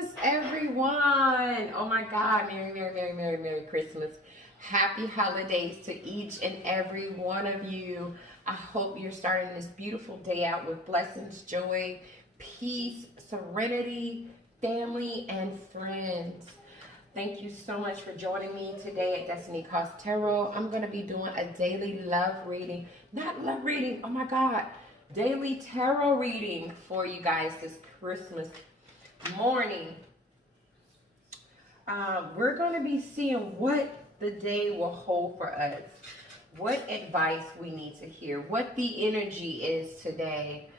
Christmas, everyone. Oh my God. Merry, Merry, Merry, Merry, Merry Christmas. Happy holidays to each and every one of you. I hope you're starting this beautiful day out with blessings, joy, peace, serenity, family, and friends. Thank you so much for joining me today at Destiny Cost Tarot. I'm going to be doing a daily love reading. Not love reading, oh my God. Daily tarot reading for you guys this Christmas morning. We're going to be seeing what the day will hold for us. What advice we need to hear. What the energy is today.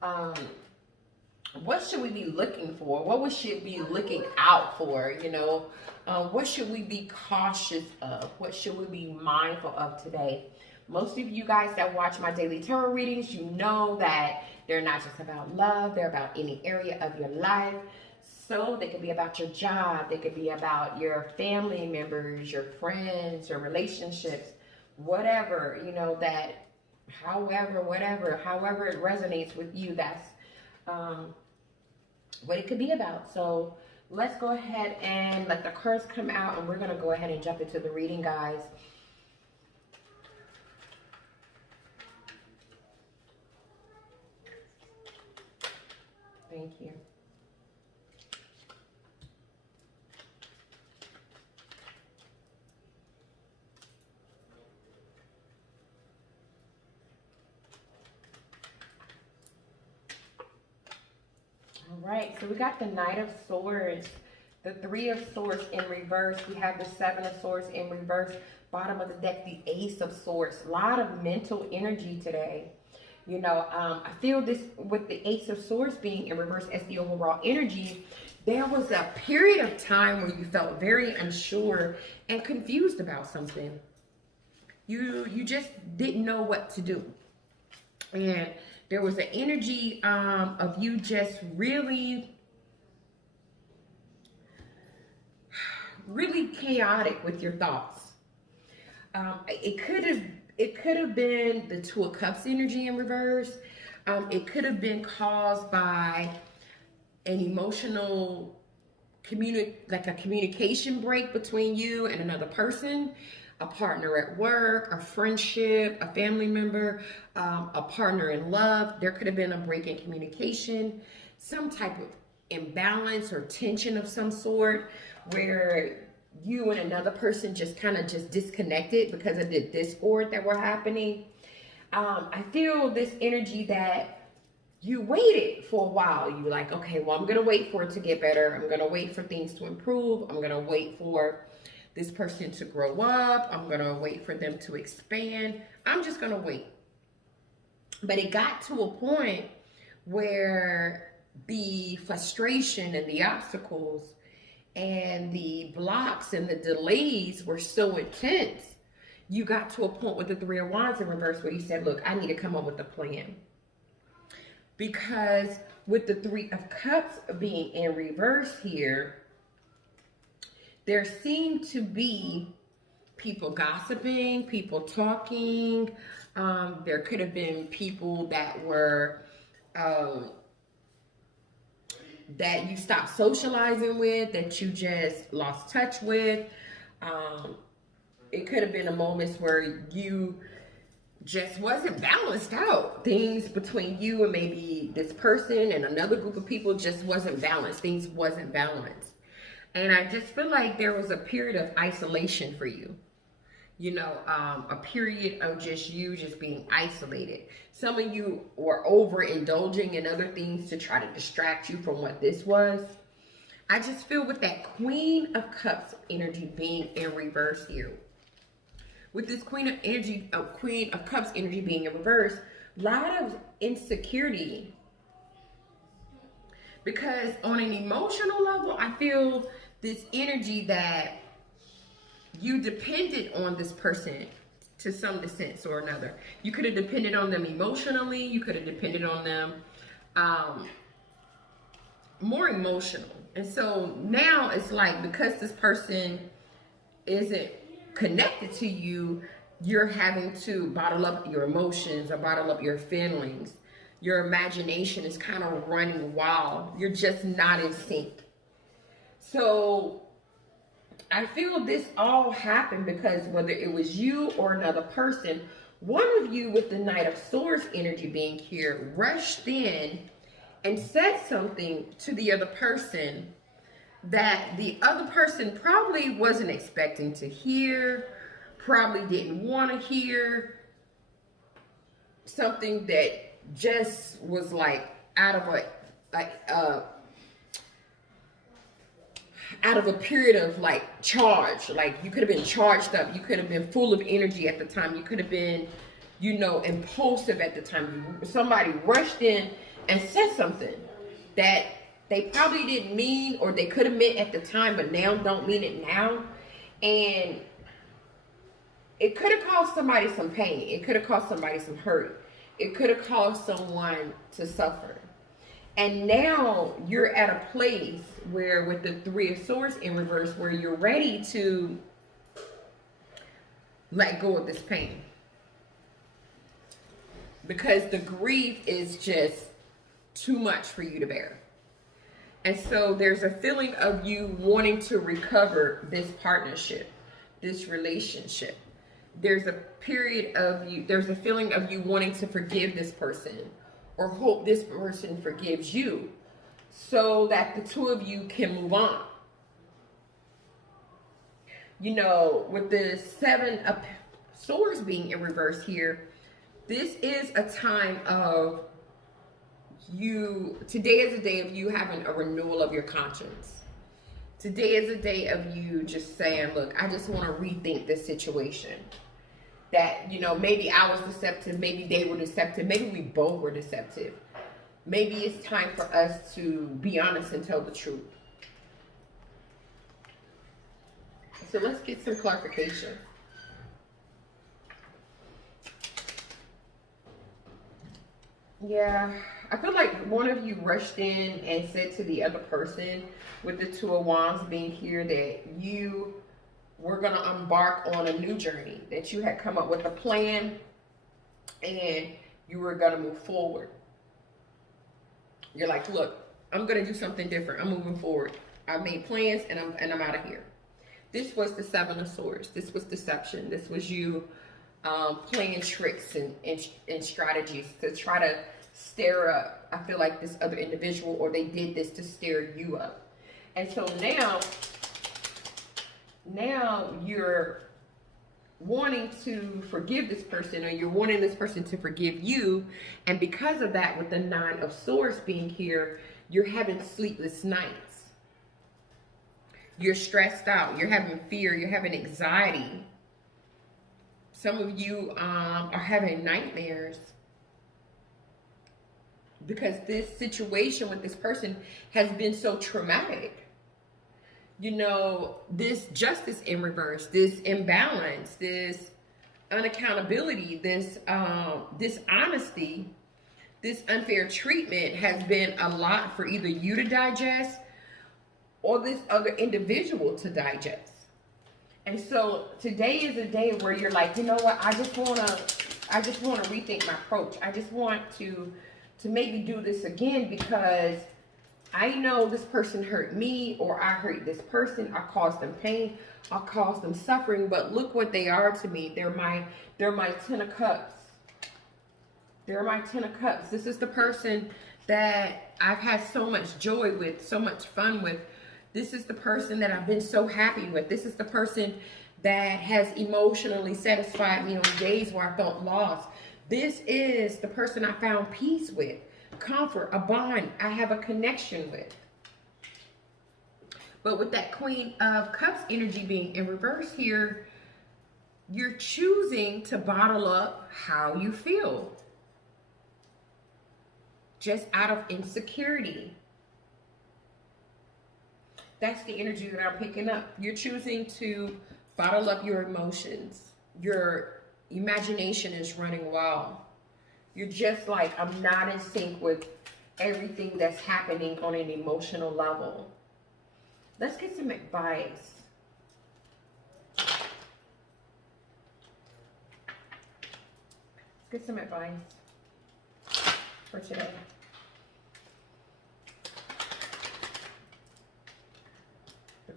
What should we be looking for? What we should be looking out for, you know? What should we be cautious of? What should we be mindful of today? Most of you guys that watch my daily tarot readings, you know that they're not just about love, they're about any area of your life. So they could be about your job, they could be about your family members, your friends, your relationships, whatever, you know, that however it resonates with you, that's what it could be about. So let's go ahead and let the cards come out, and we're going to go ahead and jump into the reading, guys. Thank you. All right, so we got the Knight of Swords, the Three of Swords in reverse. We have the Seven of Swords in reverse. Bottom of the deck, the Ace of Swords. A lot of mental energy today. You know, I feel this with the Ace of Swords being in reverse as the overall energy. There was a period of time where you felt very unsure and confused about something. You just didn't know what to do. And there was an energy of you just really chaotic with your thoughts. It could have been the Two of Cups energy in reverse. It could have been caused by an emotional communication break between you and another person, a partner at work, a friendship, a family member, a partner in love. There could have been a break in communication, some type of imbalance or tension of some sort where you and another person just kind of disconnected because of the discord that were happening. I feel this energy that you waited for a while. You were like, okay, well, I'm going to wait for it to get better. I'm going to wait for things to improve. I'm going to wait for this person to grow up. I'm going to wait for them to expand. I'm just going to wait. But it got to a point where the frustration and the obstacles and the blocks and the delays were so intense, you got to a point with the Three of Wands in reverse where you said, look, I need to come up with a plan. Because with the Three of Cups being in reverse here, there seemed to be people gossiping, people talking. There could have been people that were that you stopped socializing with, that you just lost touch with. It could have been a moments where you just wasn't balanced out. Things between you and maybe this person and another group of people just wasn't balanced. Things wasn't balanced. And I just feel like there was a period of isolation for you. You know, a period of just you just being isolated. Some of you were overindulging in other things to try to distract you from what this was. I just feel with that Queen of Cups energy being in reverse here. With this Queen of Cups energy being in reverse, a lot of insecurity. Because on an emotional level, I feel this energy that you depended on this person to some sense or another. You could have depended on them emotionally. You could have depended on them more emotional. And so now it's like, because this person isn't connected to you, you're having to bottle up your emotions or bottle up your feelings. Your imagination is kind of running wild. You're just not in sync. So I feel this all happened because whether it was you or another person, one of you with the Knight of Swords energy being here rushed in and said something to the other person that the other person probably wasn't expecting to hear, probably didn't want to hear, something that just was like out of a period of like charge. Like you could have been charged up, you could have been full of energy at the time, you could have been, you know, impulsive at the time. Somebody rushed in and said something that they probably didn't mean, or they could have meant at the time, but now don't mean it now. And it could have caused somebody some pain. It could have caused somebody some hurt. It could have caused someone to suffer. And now you're at a place where, with the Three of Swords in reverse, where you're ready to let go of this pain. Because the grief is just too much for you to bear. And so there's a feeling of you wanting to recover this partnership, this relationship. There's a period of you, there's a feeling of you wanting to forgive this person, or hope this person forgives you, so that the two of you can move on. You know, with the Seven of Swords being in reverse here, this is a time of you, today is a day of you having a renewal of your conscience. Today is a day of you just saying, look, I just want to rethink this situation. That, you know, maybe I was deceptive, maybe they were deceptive, maybe we both were deceptive. Maybe it's time for us to be honest and tell the truth. So let's get some clarification. Yeah, I feel like one of you rushed in and said to the other person, with the Two of Wands being here, that you were going to embark on a new journey, that you had come up with a plan and you were going to move forward. You're like, look, I'm going to do something different. I'm moving forward. I made plans and I'm out of here. This was the Seven of Swords. This was deception. This was you playing tricks and strategies to try to stir up, I feel like, this other individual, or they did this to stir you up. And so now you're wanting to forgive this person, or you're wanting this person to forgive you. And because of that, with the Nine of Swords being here, you're having sleepless nights. You're stressed out. You're having fear. You're having anxiety. Some of you are having nightmares because this situation with this person has been so traumatic. You know, this justice in reverse, this imbalance, this unaccountability, this dishonesty, this unfair treatment has been a lot for either you to digest or this other individual to digest. And so today is a day where you're like, you know what, I just want to rethink my approach. I just want to maybe do this again, because I know this person hurt me, or I hurt this person. I caused them pain. I caused them suffering. But look what they are to me. They're my Ten of Cups. They're my Ten of Cups. This is the person that I've had so much joy with, so much fun with. This is the person that I've been so happy with. This is the person that has emotionally satisfied me on days where I felt lost. This is the person I found peace with, comfort, a bond I have a connection with. But with that Queen of Cups energy being in reverse here, you're choosing to bottle up how you feel, just out of insecurity. That's the energy that I'm picking up. You're choosing to bottle up your emotions. Your imagination is running wild. You're just like, I'm not in sync with everything that's happening on an emotional level. Let's get some advice. Let's get some advice for today.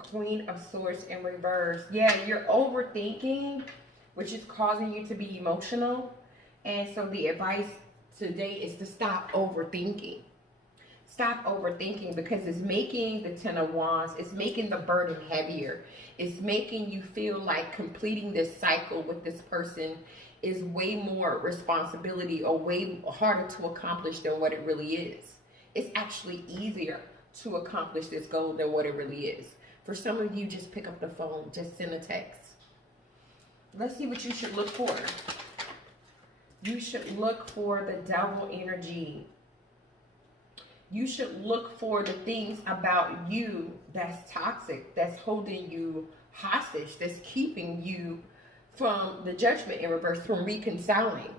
Queen of Swords in reverse. Yeah, you're overthinking, which is causing you to be emotional. And so the advice today is to stop overthinking. Stop overthinking, because it's making the Ten of Wands, it's making the burden heavier. It's making you feel like completing this cycle with this person is way more responsibility or way harder to accomplish than what it really is. It's actually easier to accomplish this goal than what it really is. For some of you, just pick up the phone, just send a text. Let's see what you should look for. You should look for the Devil energy. You should look for the things about you that's toxic, that's holding you hostage, that's keeping you from the Judgment in reverse, from reconciling.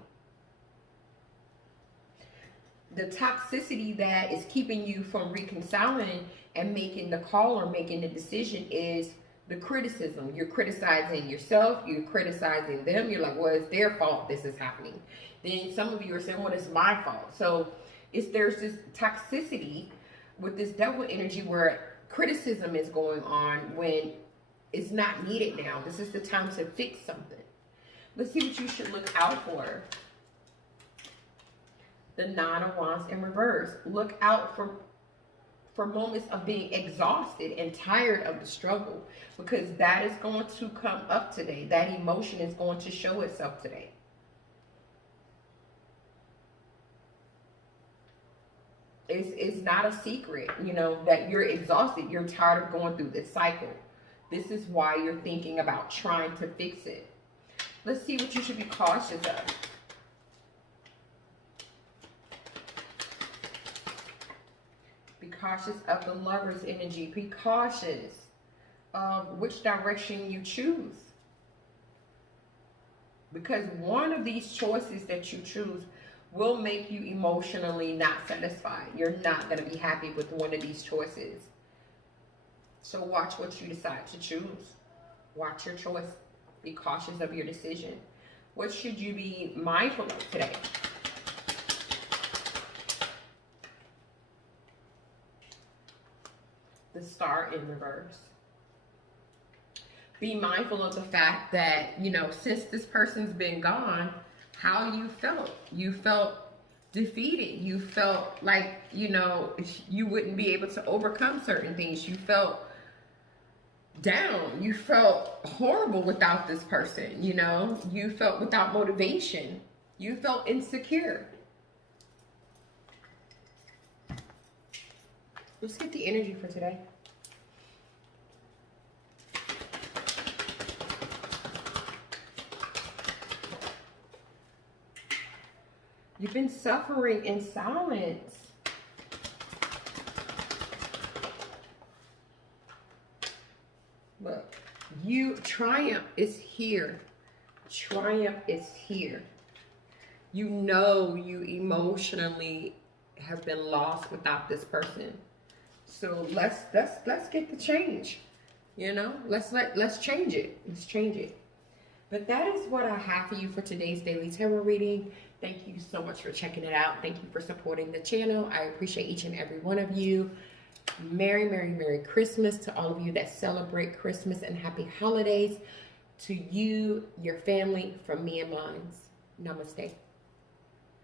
The toxicity that is keeping you from reconciling and making the call or making the decision is the criticism. You're criticizing yourself, you're criticizing them. You're like, well, it's their fault this is happening. Then some of you are saying, well, it's my fault. So there's this toxicity with this Devil energy where criticism is going on when it's not needed now. This is the time to fix something. Let's see what you should look out for. The Nine of Wands in reverse. Look out for moments of being exhausted and tired of the struggle, because that is going to come up today. That emotion is going to show itself today. It's not a secret, you know, that you're exhausted. You're tired of going through this cycle. This is why you're thinking about trying to fix it. Let's see what you should be cautious of. Be cautious of the Lover's energy. Be cautious of which direction you choose. Because one of these choices that you choose will make you emotionally not satisfied. You're not going to be happy with one of these choices. So watch what you decide to choose. Watch your choice. Be cautious of your decision. What should you be mindful of today? The Star in reverse. Be mindful of the fact that, you know, since this person's been gone, how you felt. You felt defeated. You felt like, you know, you wouldn't be able to overcome certain things. You felt down. You felt horrible without this person, you know. You felt without motivation. You felt insecure. Let's get the energy for today. You've been suffering in silence. Look, triumph is here. Triumph is here. You know you emotionally have been lost without this person. So let's get the change. You know, let's change it. Let's change it. But that is what I have for you for today's daily tarot reading. Thank you so much for checking it out. Thank you for supporting the channel. I appreciate each and every one of you. Merry, Merry, Merry Christmas to all of you that celebrate Christmas, and happy holidays to you, your family, from me and mine. Namaste.